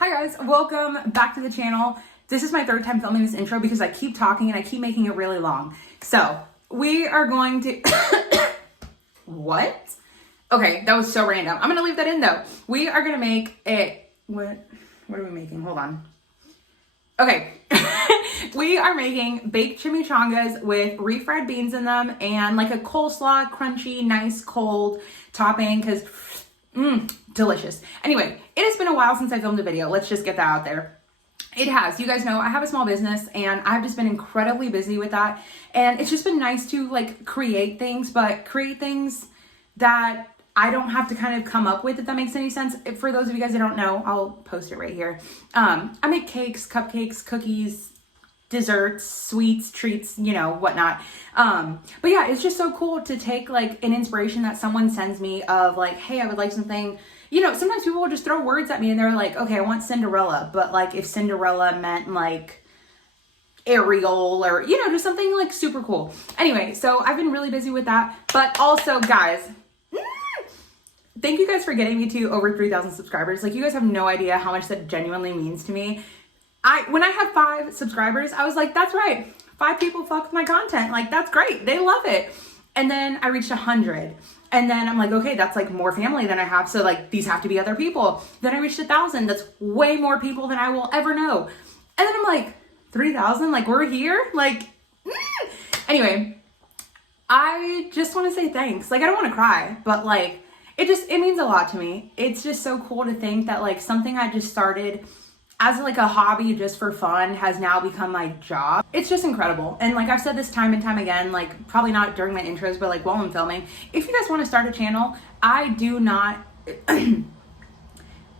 Hi guys, welcome back to the channel. This is my third time filming this intro because I keep talking and I keep making it really long. So we are going to, what? Okay, that was so random. I'm gonna leave that in though. We are gonna make it, what are we making? Hold on. Okay, we are making baked chimichangas with refried beans in them and like a coleslaw, crunchy, nice, cold topping because delicious. Anyway, it has been a while since I filmed a video. Let's just get that out there. It has. You guys know I have a small business and I've just been incredibly busy with that. And it's just been nice to like create things, but create things that I don't have to kind of come up with, if that makes any sense. For those of you guys that don't know, I'll post it right here. I make cakes, cupcakes, cookies, desserts, sweets, treats, you know, whatnot. But yeah, it's just so cool to take like an inspiration that someone sends me of like, hey, I would like something, you know, sometimes people will just throw words at me and they're like, okay, I want Cinderella. But like if Cinderella meant like Ariel or, you know, just something like super cool. Anyway, so I've been really busy with that. But also guys, thank you guys for getting me to over 3,000 subscribers. Like you guys have no idea how much that genuinely means to me. When I had 5 subscribers, I was like, that's right. 5 people fuck with my content. Like, that's great. They love it. And then I reached 100. And then I'm like, okay, that's like more family than I have. So like, these have to be other people. Then I reached 1,000. That's way more people than I will ever know. And then I'm like, 3,000? Like, we're here? Like, Anyway, I just want to say thanks. Like, I don't want to cry, but like, it means a lot to me. It's just so cool to think that like something I just started as like a hobby just for fun has now become my job. It's just incredible. And like I've said this time and time again, like probably not during my intros, but like while I'm filming, if you guys want to start a channel, I do not, and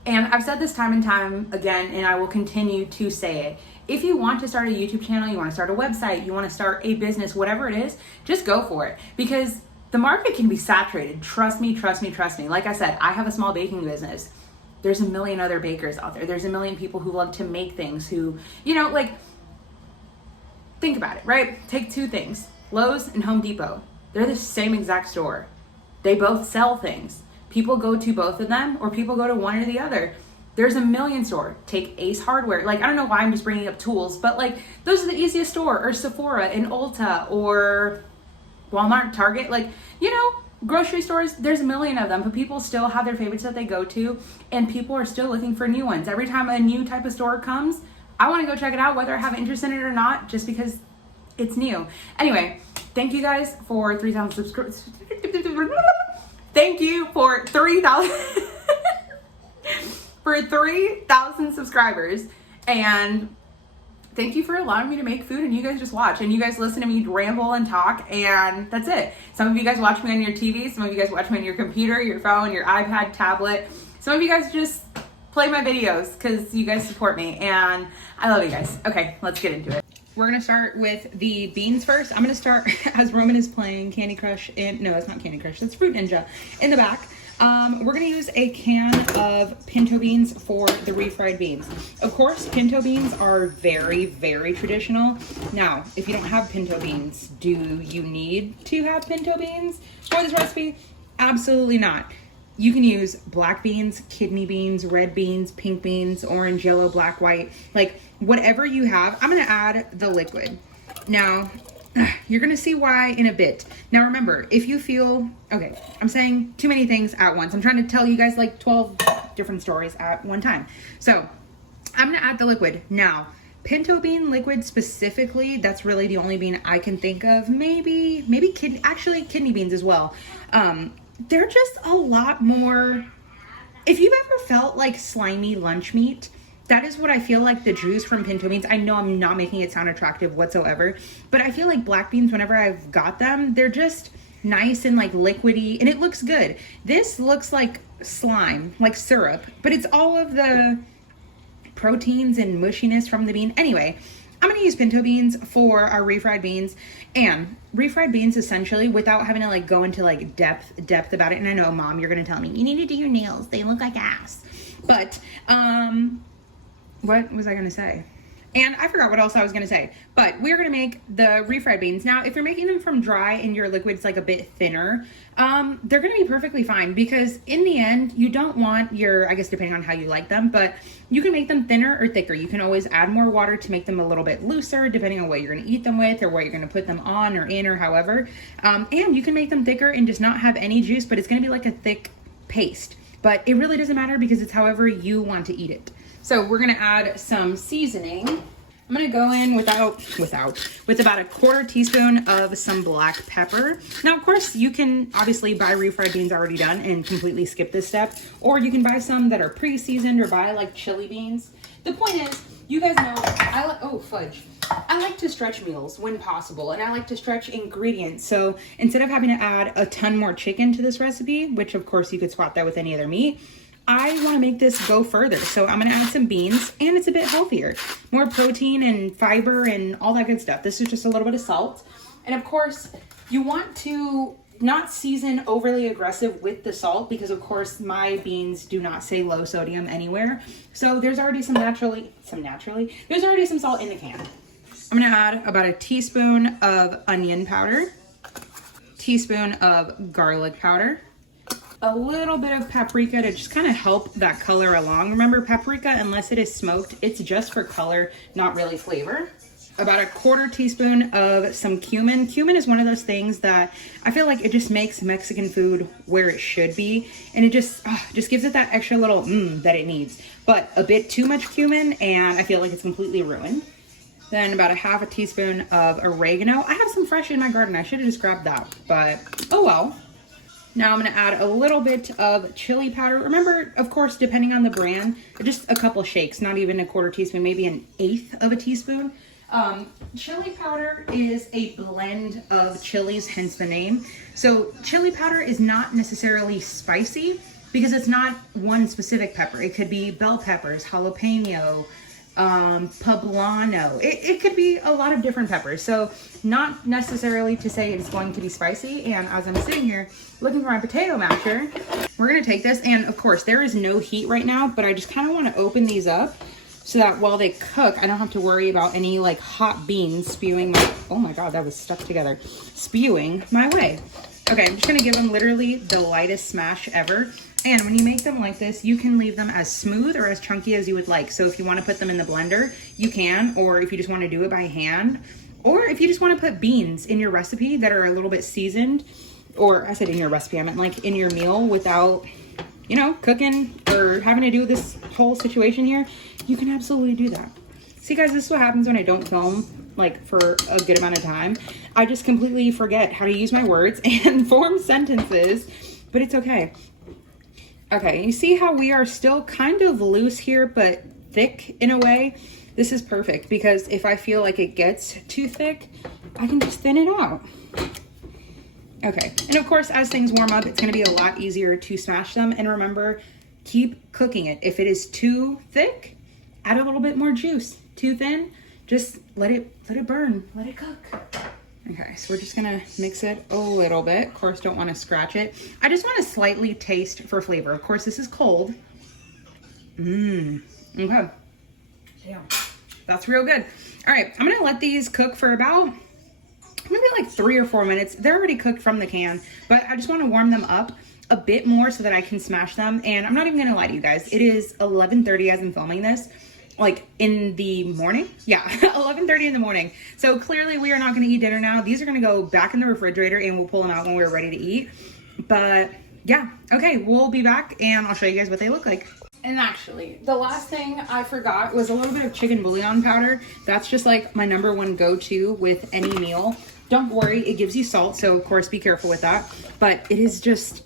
I've said this time and time again, and I will continue to say it. If you want to start a YouTube channel, you want to start a website, you want to start a business, whatever it is, just go for it because the market can be saturated. Trust me, trust me, trust me. Like I said, I have a small baking business. There's a million other bakers out there. There's a million people who love to make things who, you know, like, think about it, right? Take 2 things, Lowe's and Home Depot. They're the same exact store. They both sell things. People go to both of them or people go to one or the other. There's a million store. Take Ace Hardware. Like, I don't know why I'm just bringing up tools, but like, those are the easiest store, or Sephora and Ulta or Walmart, Target, like, you know, grocery stores, there's a million of them, but people still have their favorites that they go to, and people are still looking for new ones. Every time a new type of store comes, I want to go check it out, whether I have interest in it or not, just because it's new. Anyway, thank you guys for 3,000 subscribers. Thank you for 3,000 for 3,000 subscribers, and thank you for allowing me to make food and you guys just watch and you guys listen to me ramble and talk, and that's it. Some of you guys watch me on your TV, some of you guys watch me on your computer, your phone, your iPad, tablet. Some of you guys just play my videos because you guys support me and I love you guys. Okay, let's get into it. We're gonna start with the beans first. I'm gonna start as Roman is playing Candy Crush no, it's not Candy Crush, that's Fruit Ninja in the back. We're gonna use a can of pinto beans for the refried beans. Of course, pinto beans are very, very traditional. Now, if you don't have pinto beans, do you need to have pinto beans for this recipe? Absolutely not. You can use black beans, kidney beans, red beans, pink beans, orange, yellow, black, white, like whatever you have. I'm gonna add the liquid. Now, you're gonna see why in a bit. Now remember, if you feel, okay, I'm saying too many things at once. I'm trying to tell you guys like 12 different stories at one time. So I'm gonna add the liquid. Now, pinto bean liquid specifically, that's really the only bean I can think of. Maybe kidney beans as well. They're just a lot more, if you've ever felt like slimy lunch meat, that is what I feel like the juice from pinto beans. I know I'm not making it sound attractive whatsoever, but I feel like black beans, whenever I've got them, they're just nice and like liquidy and it looks good. This looks like slime, like syrup, but it's all of the proteins and mushiness from the bean. Anyway, I'm gonna use pinto beans for our refried beans, and refried beans essentially, without having to like go into like depth about it. And I know, Mom, you're gonna tell me, you need to do your nails. They look like ass. But, what was I gonna say? And I forgot what else I was gonna say, but we're gonna make the refried beans. Now, if you're making them from dry and your liquid's like a bit thinner, they're gonna be perfectly fine because in the end, you don't want your, I guess depending on how you like them, but you can make them thinner or thicker. You can always add more water to make them a little bit looser, depending on what you're gonna eat them with or what you're gonna put them on or in or however. And you can make them thicker and just not have any juice, but it's gonna be like a thick paste. But it really doesn't matter because it's however you want to eat it. So we're gonna add some seasoning. I'm gonna go in with about a quarter teaspoon of some black pepper. Now, of course, you can obviously buy refried beans already done and completely skip this step, or you can buy some that are pre-seasoned or buy like chili beans. The point is, you guys know, I like to stretch meals when possible, and I like to stretch ingredients. So instead of having to add a ton more chicken to this recipe, which of course you could swap that with any other meat, I want to make this go further. So I'm going to add some beans, and it's a bit healthier. More protein and fiber and all that good stuff. This is just a little bit of salt. And of course, you want to not season overly aggressive with the salt because of course my beans do not say low sodium anywhere. So there's already there's already some salt in the can. I'm going to add about a teaspoon of onion powder, teaspoon of garlic powder, a little bit of paprika to just kind of help that color along. Remember, paprika, unless it is smoked, it's just for color, not really flavor. About a quarter teaspoon of some cumin. Cumin is one of those things that I feel like it just makes Mexican food where it should be. And it just gives it that extra little that it needs. But a bit too much cumin and I feel like it's completely ruined. Then about a half a teaspoon of oregano. I have some fresh in my garden. I should have just grabbed that, but oh well. Now I'm gonna add a little bit of chili powder. Remember, of course, depending on the brand, just a couple shakes, not even a quarter teaspoon, maybe an eighth of a teaspoon. Chili powder is a blend of chilies, hence the name. So chili powder is not necessarily spicy because it's not one specific pepper. It could be bell peppers, jalapeno, poblano. It could be a lot of different peppers. So not necessarily to say it's going to be spicy. And as I'm sitting here looking for my potato masher, we're going to take this. And of course, there is no heat right now, but I just kind of want to open these up so that while they cook, I don't have to worry about any like hot beans spewing oh my God, that was stuck together, spewing my way. Okay, I'm just gonna give them literally the lightest smash ever. And when you make them like this, you can leave them as smooth or as chunky as you would like. So if you want to put them in the blender, you can, or if you just want to do it by hand, or if you just want to put beans in your recipe that are a little bit seasoned, or I said in your recipe, I meant like in your meal without, you know, cooking or having to do this whole situation here, you can absolutely do that. See guys, this is what happens when I don't film like for a good amount of time. I just completely forget how to use my words and form sentences, but it's okay. Okay, you see how we are still kind of loose here, but thick in a way? This is perfect because if I feel like it gets too thick, I can just thin it out. Okay, and of course, as things warm up, it's gonna be a lot easier to smash them. And remember, keep cooking it. If it is too thick, add a little bit more juice. Too thin, just let it burn, let it cook. Okay, so we're just gonna mix it a little bit. Of course, don't wanna scratch it. I just wanna slightly taste for flavor. Of course, this is cold. Okay. Yeah, that's real good. All right, I'm gonna let these cook for about maybe like 3 or 4 minutes. They're already cooked from the can, but I just wanna warm them up a bit more so that I can smash them. And I'm not even gonna lie to you guys. It is 11:30 as I'm filming this. Like in the morning? Yeah, 11:30 in the morning. So clearly we are not gonna eat dinner now. These are gonna go back in the refrigerator and we'll pull them out when we're ready to eat. But yeah, okay, we'll be back and I'll show you guys what they look like. And actually, the last thing I forgot was a little bit of chicken bouillon powder. That's just like my #1 go-to with any meal. Don't worry, it gives you salt, so of course be careful with that. But it is just,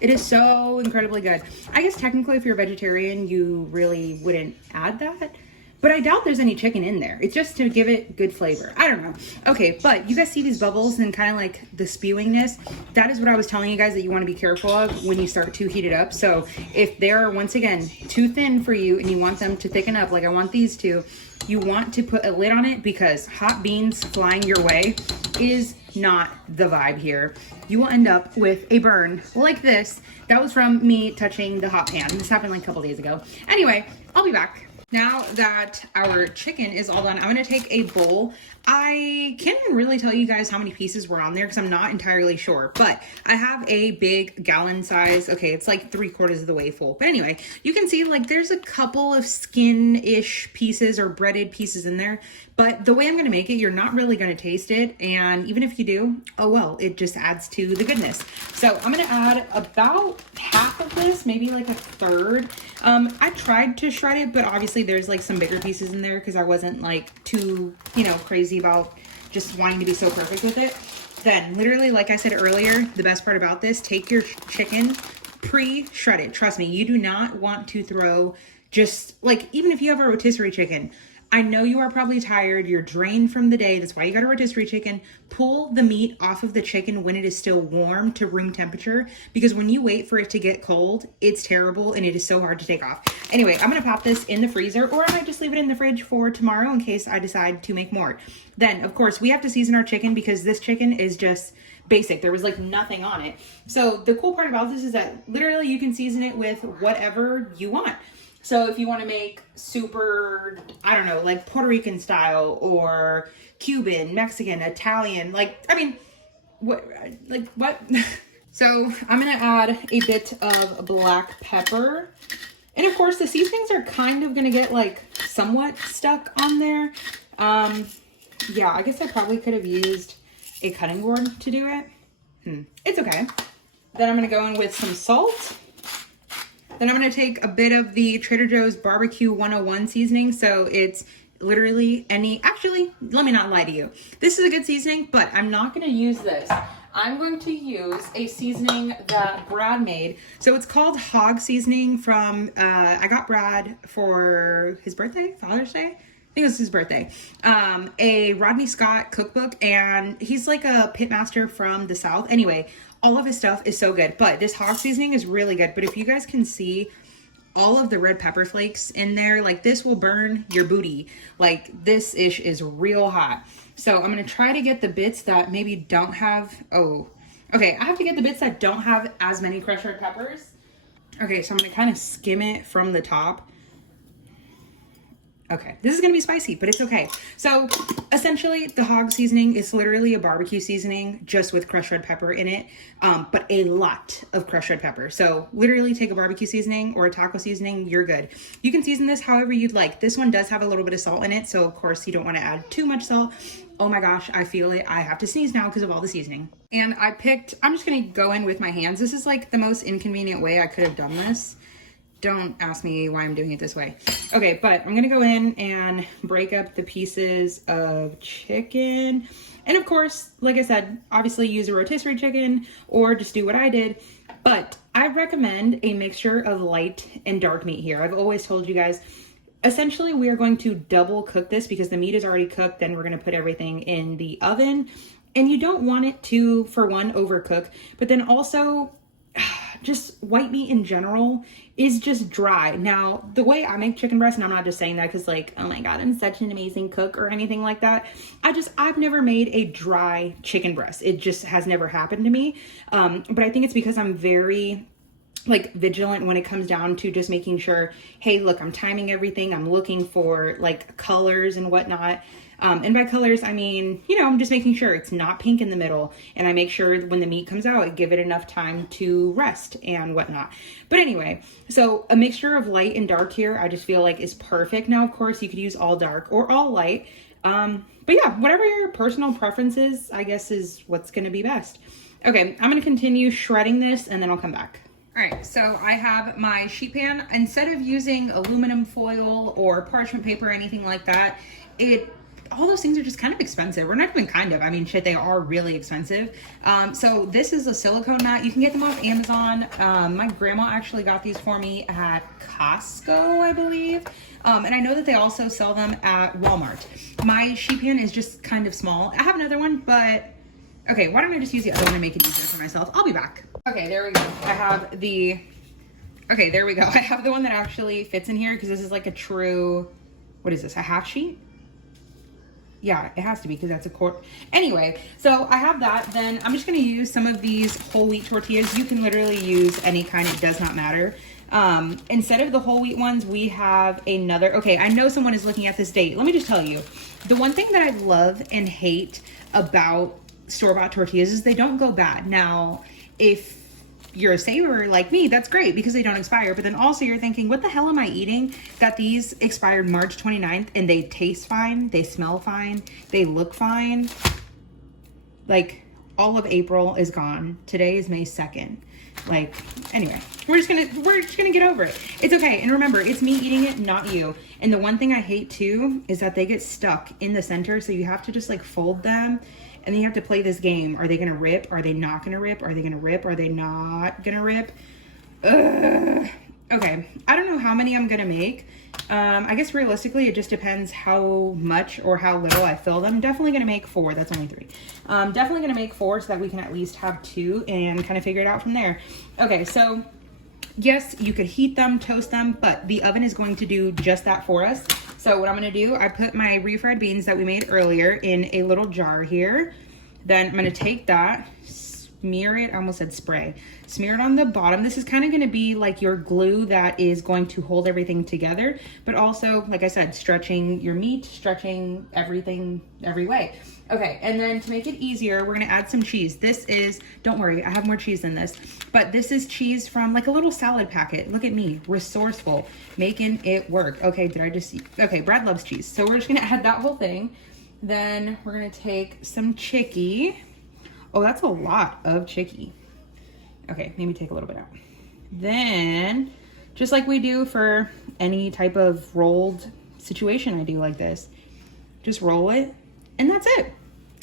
it is so incredibly good. I guess technically if you're a vegetarian, you really wouldn't add that. But I doubt there's any chicken in there. It's just to give it good flavor. I don't know. Okay, but you guys see these bubbles and kind of like the spewingness? That is what I was telling you guys that you want to be careful of when you start to heat it up. So if they're, once again, too thin for you and you want them to thicken up like I want these to, you want to put a lid on it because hot beans flying your way is not the vibe here. You will end up with a burn like this. That was from me touching the hot pan. This happened like a couple days ago. Anyway, I'll be back. Now that our chicken is all done, I'm gonna take a bowl. I can't even really tell you guys how many pieces were on there because I'm not entirely sure, but I have a big gallon size. Okay, it's like 3/4 of the way full. But anyway, you can see like there's a couple of skin-ish pieces or breaded pieces in there, but the way I'm gonna make it, you're not really gonna taste it. And even if you do, oh well, it just adds to the goodness. So I'm gonna add about half of this, maybe like a third. I tried to shred it, but obviously there's like some bigger pieces in there because I wasn't like too, you know, crazy about just wanting to be so perfect with it. Then literally, like I said earlier, the best part about this, take your chicken pre-shredded. Trust me, you do not want to throw just like, even if you have a rotisserie chicken, I know you are probably tired, you're drained from the day, that's why you got a rotisserie chicken. Pull the meat off of the chicken when it is still warm to room temperature, because when you wait for it to get cold, it's terrible and it is so hard to take off. Anyway, I'm gonna pop this in the freezer, or I might just leave it in the fridge for tomorrow in case I decide to make more. Then, of course, we have to season our chicken because this chicken is just basic. There was like nothing on it. So the cool part about this is that literally you can season it with whatever you want. So if you want to make super, I don't know, like Puerto Rican style or Cuban, Mexican, Italian, like, I mean, what? So I'm going to add a bit of black pepper. And of course the seasonings are kind of going to get like somewhat stuck on there. Yeah, I guess I probably could have used a cutting board to do it. It's okay. Then I'm going to go in with some salt. Then I'm going to take a bit of the Trader Joe's Barbecue 101 seasoning. So it's literally actually, let me not lie to you. This is a good seasoning, but I'm not going to use this. I'm going to use a seasoning that Brad made. So it's called Hog Seasoning from, I got Brad for his birthday, Father's Day. I think it was his birthday. A Rodney Scott cookbook, and he's like a pitmaster from the South. Anyway, all of his stuff is so good, but this hog seasoning is really good. But if you guys can see all of the red pepper flakes in there, like this will burn your booty. Like this ish is real hot. So I'm gonna try to get the bits that maybe don't have, okay, I have to get the bits that don't have as many crushed red peppers. Okay, so I'm gonna kind of skim it from the top. Okay, this is gonna be spicy, but it's okay. So essentially the hog seasoning is literally a barbecue seasoning just with crushed red pepper in it, but a lot of crushed red pepper. So literally take a barbecue seasoning or a taco seasoning, you're good. You can season this however you'd like. This one does have a little bit of salt in it, so of course you don't wanna add too much salt. Oh my gosh, I feel it. I have to sneeze now because of all the seasoning. And I'm just gonna go in with my hands. This is like the most inconvenient way I could have done this. Don't ask me why I'm doing it this way. Okay, but I'm gonna go in and break up the pieces of chicken. And of course, like I said, obviously use a rotisserie chicken or just do what I did. But I recommend a mixture of light and dark meat here. I've always told you guys, essentially we are going to double cook this because the meat is already cooked. Then we're gonna put everything in the oven. And you don't want it to, for one, overcook, but then also, just white meat in general is just dry. Now, the way I make chicken breast, and I'm not just saying that because like, oh my God, I'm such an amazing cook or anything like that. I've never made a dry chicken breast. It just has never happened to me. But I think it's because I'm very like vigilant when it comes down to just making sure, hey, look, I'm timing everything. I'm looking for like colors and whatnot. And by colors, I mean, you know, I'm just making sure it's not pink in the middle. And I make sure when the meat comes out, I give it enough time to rest and whatnot. But anyway, so a mixture of light and dark here, I just feel like is perfect. Now, of course, you could use all dark or all light. But yeah, whatever your personal preference is, I guess is what's going to be best. Okay, I'm going to continue shredding this and then I'll come back. All right, so I have my sheet pan. Instead of using aluminum foil or parchment paper or anything like that, all those things are just kind of expensive. We're not even kind of, I mean, shit, they are really expensive. So this is a silicone mat. You can get them off Amazon. My grandma actually got these for me at Costco, I believe. And I know that they also sell them at Walmart. My sheet pan is just kind of small. I have another one, but okay, why don't I just use the other one and make it easier for myself? I'll be back. Okay, there we go. I have the one that actually fits in here because this is like a true, what is this, a half sheet? Yeah, it has to be because that's a quart. Anyway, so I have that. Then I'm just going to use some of these whole wheat tortillas. You can literally use any kind. It does not matter. Instead of the whole wheat ones, we have another. Okay, I know someone is looking at this date. Let me just tell you, the one thing that I love and hate about store-bought tortillas is they don't go bad. Now, if you're a saver like me, that's great because they don't expire. But then also you're thinking, what the hell am I eating that these expired March 29th and they taste fine, they smell fine, they look fine? Like, all of April is gone. Today is May 2nd. Like, anyway, we're just gonna get over it. It's okay. And remember, it's me eating it, not you. And the one thing I hate too is that they get stuck in the center. So you have to just like fold them, and then you have to play this game. Are they gonna rip? Are they not gonna rip? Are they gonna rip? Are they not gonna rip? Ugh. Okay, I don't know how many I'm gonna make. I guess realistically, it just depends how much or how little I fill them. Definitely gonna make 4. That's only 3. Definitely gonna make 4 so that we can at least have 2 and kind of figure it out from there. Okay, so yes, you could heat them, toast them, but the oven is going to do just that for us. So what I'm gonna do, I put my refried beans that we made earlier in a little jar here. Then I'm gonna take that, smear it, I almost said spray, smear it on the bottom. This is kind of going to be like your glue that is going to hold everything together, but also, like I said, stretching your meat, stretching everything every way. Okay, and then to make it easier, we're going to add some cheese. This is, don't worry, I have more cheese than this, but this is cheese from like a little salad packet. Look at me, resourceful, making it work. Okay, okay, Brad loves cheese, so we're just going to add that whole thing. Then we're going to take some chicky. Oh, that's a lot of chicky. Okay, maybe take a little bit out. Then, just like we do for any type of rolled situation I do like this, just roll it, and that's it.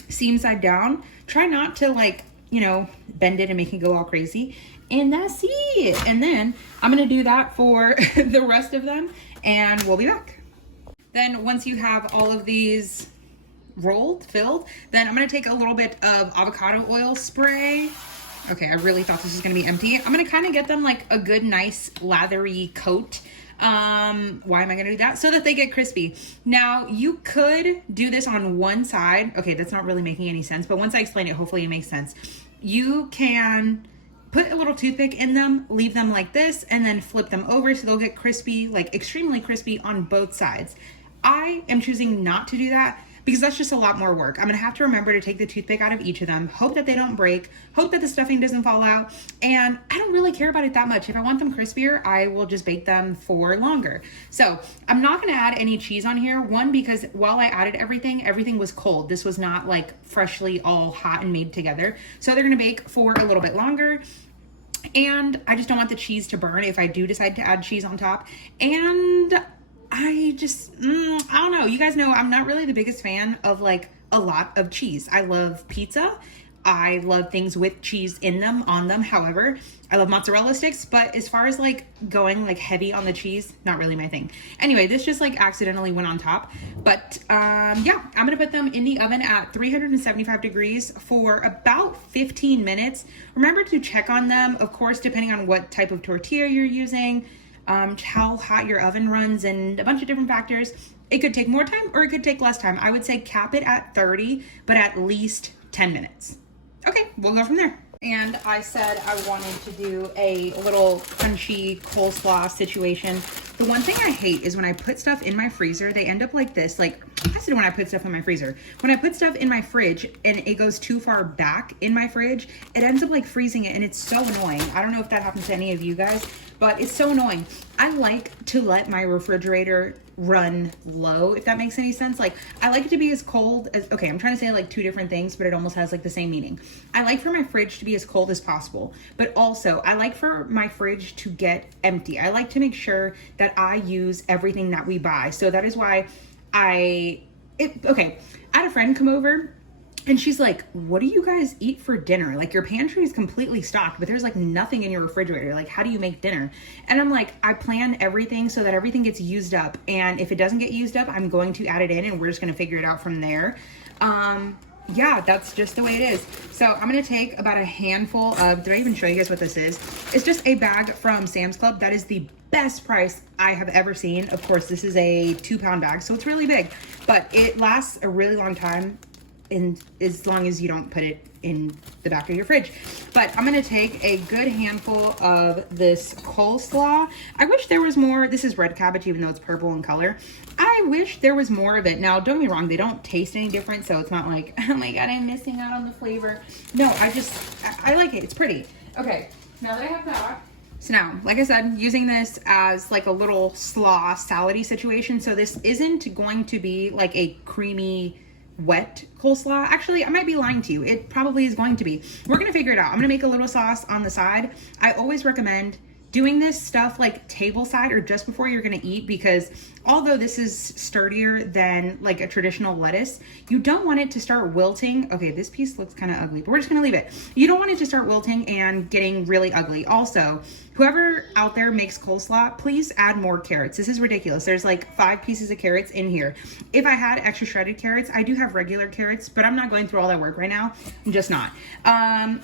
Seam side down. Try not to like, you know, bend it and make it go all crazy. And that's it. And then I'm gonna do that for the rest of them, and we'll be back. Then once you have all of these rolled, filled, then I'm gonna take a little bit of avocado oil spray. Okay, I really thought this was gonna be empty. I'm gonna kind of get them like a good, nice, lathery coat. Why am I gonna do that? So that they get crispy. Now, you could do this on one side. Okay, that's not really making any sense, but once I explain it, hopefully it makes sense. You can put a little toothpick in them, leave them like this, and then flip them over so they'll get crispy, like extremely crispy on both sides. I am choosing not to do that because that's just a lot more work. I'm gonna have to remember to take the toothpick out of each of them, hope that they don't break, hope that the stuffing doesn't fall out, and I don't really care about it that much. If I want them crispier, I will just bake them for longer. So I'm not gonna add any cheese on here. One, because while I added everything was cold. This was not like freshly all hot and made together. So they're gonna bake for a little bit longer. And I just don't want the cheese to burn if I do decide to add cheese on top. And I just, I don't know. You guys know I'm not really the biggest fan of like a lot of cheese. I love pizza. I love things with cheese in them, on them. However, I love mozzarella sticks, but as far as like going like heavy on the cheese, not really my thing. Anyway, this just like accidentally went on top. But yeah, I'm gonna put them in the oven at 375 degrees for about 15 minutes. Remember to check on them, of course, depending on what type of tortilla you're using, how hot your oven runs, and a bunch of different factors. It could take more time or it could take less time. I would say cap it at 30, but at least 10 minutes. Okay, we'll go from there. And I said I wanted to do a little crunchy coleslaw situation. The one thing I hate is when I put stuff in my freezer, they end up like this. Like, I said when I put stuff in my freezer. When I put stuff in my fridge and it goes too far back in my fridge, it ends up like freezing it, and it's so annoying. I don't know if that happens to any of you guys, but it's so annoying. I like to let my refrigerator run low, if that makes any sense. Like, I like it to be as cold as, okay, I'm trying to say like two different things, but it almost has like the same meaning. I like for my fridge to be as cold as possible, but also I like for my fridge to get empty. I like to make sure that I use everything that we buy. So that is why I had a friend come over and she's like, what do you guys eat for dinner? Like, your pantry is completely stocked, but there's like nothing in your refrigerator. Like, how do you make dinner? And I'm like, I plan everything so that everything gets used up. And if it doesn't get used up, I'm going to add it in and we're just going to figure it out from there. Yeah, that's just the way it is. So I'm going to take about a handful of, did I even show you guys what this is? It's just a bag from Sam's Club. That is the best price I have ever seen. Of course, this is a 2-pound bag, so it's really big, but it lasts a really long time. as long as you don't put it in the back of your fridge. But I'm gonna take a good handful of this coleslaw. I wish there was more. This is red cabbage, even though it's purple in color. I wish there was more of it. Now, don't get me wrong, they don't taste any different, so it's not like, oh my God, I'm missing out on the flavor. No, I like it. It's pretty. Okay, now that I have that, so now, like I said, using this as like a little slaw salady situation. So this isn't going to be like a creamy, wet coleslaw. Actually, I might be lying to you. It probably is going to be. We're going to figure it out. I'm going to make a little sauce on the side. I always recommend doing this stuff like table side or just before you're going to eat, because although this is sturdier than like a traditional lettuce, you don't want it to start wilting. Okay, this piece looks kind of ugly, but we're just going to leave it. You don't want it to start wilting and getting really ugly. Also, whoever out there makes coleslaw, please add more carrots. This is ridiculous. There's like 5 pieces of carrots in here. If I had extra shredded carrots, I do have regular carrots, but I'm not going through all that work right now. I'm just not.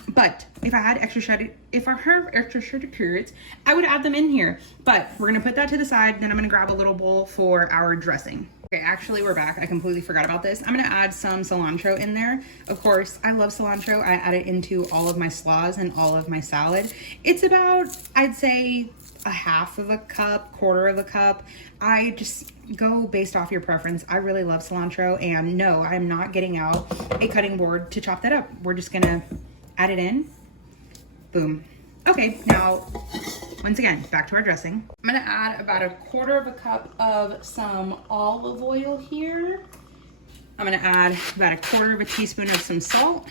But if I had extra shredded carrots, I would add them in here. But we're gonna put that to the side. Then I'm gonna grab a little bowl for our dressing. Okay, actually we're back. I completely forgot about this. I'm gonna add some cilantro in there. Of course, I love cilantro. I add it into all of my slaws and all of my salad. It's about, I'd say, a half of a cup, quarter of a cup. I just go based off your preference. I really love cilantro, and no, I'm not getting out a cutting board to chop that up. We're just gonna add it in. Boom. Okay, now, once again, back to our dressing. I'm gonna add about a quarter of a cup of some olive oil here. I'm gonna add about a quarter of a teaspoon of some salt.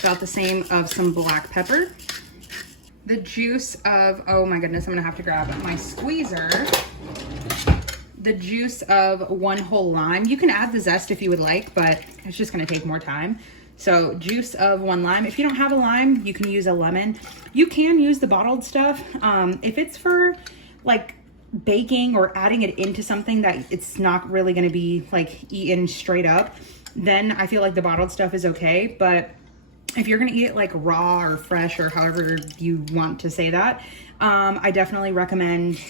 About the same of some black pepper. The juice of, oh my goodness, I'm gonna have to grab my squeezer. The juice of 1 whole lime. You can add the zest if you would like, but it's just gonna take more time. So juice of 1 lime. If you don't have a lime, you can use a lemon. You can use the bottled stuff. If it's for like baking or adding it into something that it's not really gonna be like eaten straight up, then I feel like the bottled stuff is okay. But if you're gonna eat it like raw or fresh or however you want to say that, I definitely recommend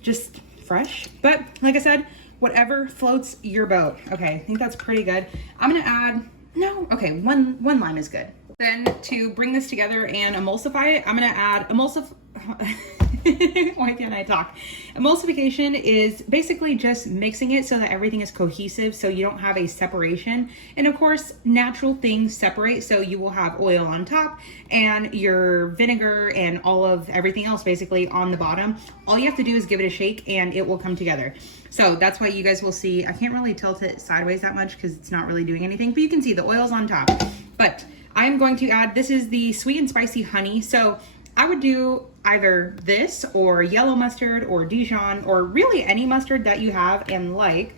just fresh. But like I said, whatever floats your boat. Okay, I think that's pretty good. I'm gonna add, no, okay, one lime is good. Then to bring this together and emulsify it, I'm gonna add why can't I talk? Emulsification is basically just mixing it so that everything is cohesive, so you don't have a separation. And of course, natural things separate, so you will have oil on top and your vinegar and all of everything else basically on the bottom. All you have to do is give it a shake and it will come together. So that's why you guys will see, I can't really tilt it sideways that much because it's not really doing anything, but you can see the oil's on top. But I'm going to add, this is the sweet and spicy honey. So I would do either this or yellow mustard or Dijon or really any mustard that you have and like.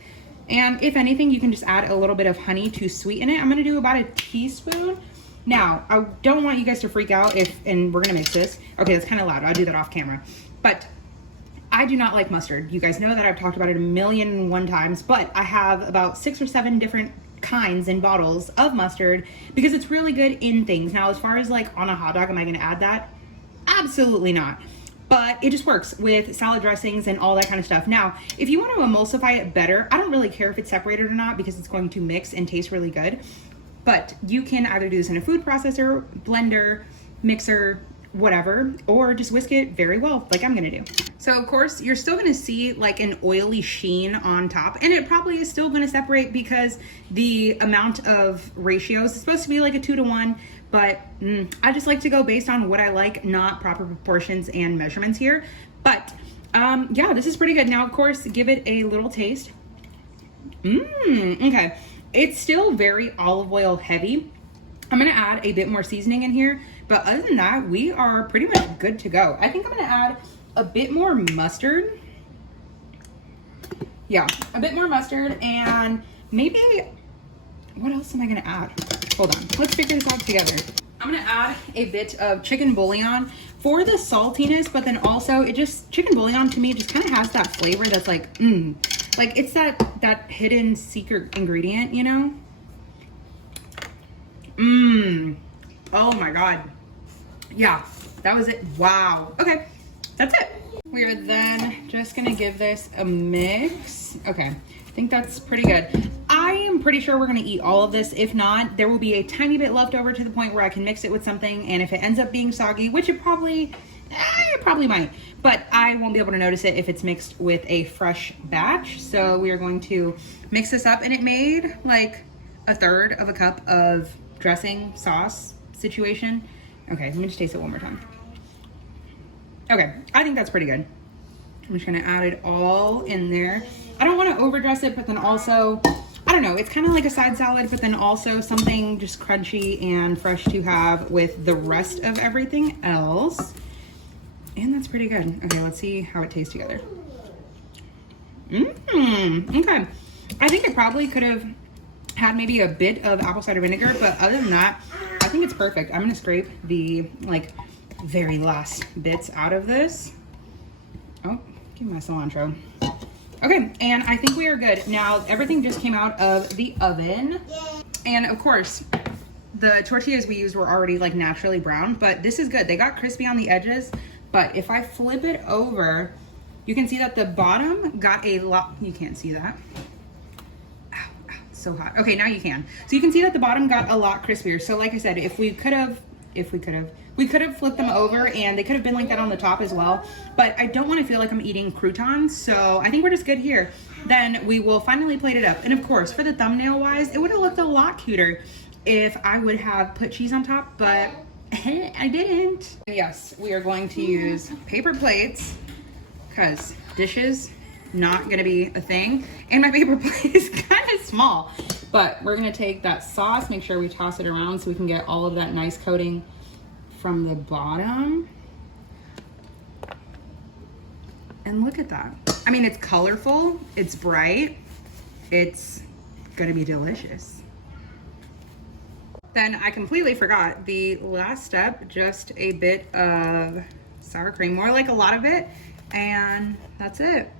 And if anything, you can just add a little bit of honey to sweeten it. I'm gonna do about a teaspoon. Now, I don't want you guys to freak out and we're gonna mix this. Okay, that's kind of loud. I'll do that off camera. But I do not like mustard. You guys know that I've talked about it 1,000,001 times, but I have about 6 or 7 different kinds and bottles of mustard because it's really good in things. Now, as far as like on a hot dog, am I gonna add that? Absolutely not. But it just works with salad dressings and all that kind of stuff. Now, if you want to emulsify it better, I don't really care if it's separated or not because it's going to mix and taste really good. But you can either do this in a food processor, blender, mixer, whatever, or just whisk it very well like I'm gonna do. So of course, you're still gonna see like an oily sheen on top, and it probably is still gonna separate because the amount of ratios is supposed to be like a 2-to-1, but I just like to go based on what I like, not proper proportions and measurements here. But yeah, this is pretty good. Now, of course, give it a little taste. Okay, it's still very olive oil heavy. I'm gonna add a bit more seasoning in here, but other than that, we are pretty much good to go. I think I'm gonna add a bit more mustard. Yeah, a bit more mustard, and maybe, what else am I gonna add? Hold on, let's figure this out together. I'm gonna add a bit of chicken bouillon for the saltiness, but then also chicken bouillon to me just kind of has that flavor that's like, like it's that hidden secret ingredient, you know? Oh my God. Yeah, that was it. Wow. Okay, that's it. We're then just gonna give this a mix. Okay, I think that's pretty good. I'm pretty sure we're gonna eat all of this. If not, there will be a tiny bit left over to the point where I can mix it with something, and if it ends up being soggy, which it probably might, but I won't be able to notice it if it's mixed with a fresh batch. So we are going to mix this up, and it made like a third of a cup of dressing sauce situation. Okay, let me just taste it one more time. Okay, I think that's pretty good. I'm just gonna add it all in there. I don't wanna overdress it, but then also, I don't know, it's kind of like a side salad, but then also something just crunchy and fresh to have with the rest of everything else. And that's pretty good. Okay, let's see how it tastes together. Okay. I think it probably could have had maybe a bit of apple cider vinegar, but other than that, I think it's perfect. I'm gonna scrape the like very last bits out of this. Oh, give me my cilantro. Okay, and I think we are good. Now, everything just came out of the oven. And of course, the tortillas we used were already like naturally brown, but this is good. They got crispy on the edges, but if I flip it over, you can see that the bottom got a lot, you can't see that. Ow, ow, it's so hot. Okay, now you can. So you can see that the bottom got a lot crispier. So like I said, we could have flipped them over and they could have been like that on the top as well, but I don't want to feel like I'm eating croutons, so I think we're just good here. Then we will finally plate it up. And of course, for the thumbnail wise, it would have looked a lot cuter if I would have put cheese on top, but I didn't. Yes, we are going to use paper plates because dishes, not gonna be a thing. And my paper plate is kind of small, but we're gonna take that sauce, make sure we toss it around so we can get all of that nice coating from the bottom. And look at that. I mean, it's colorful, it's bright, it's gonna be delicious. Then I completely forgot the last step, just a bit of sour cream, more like a lot of it, and that's it.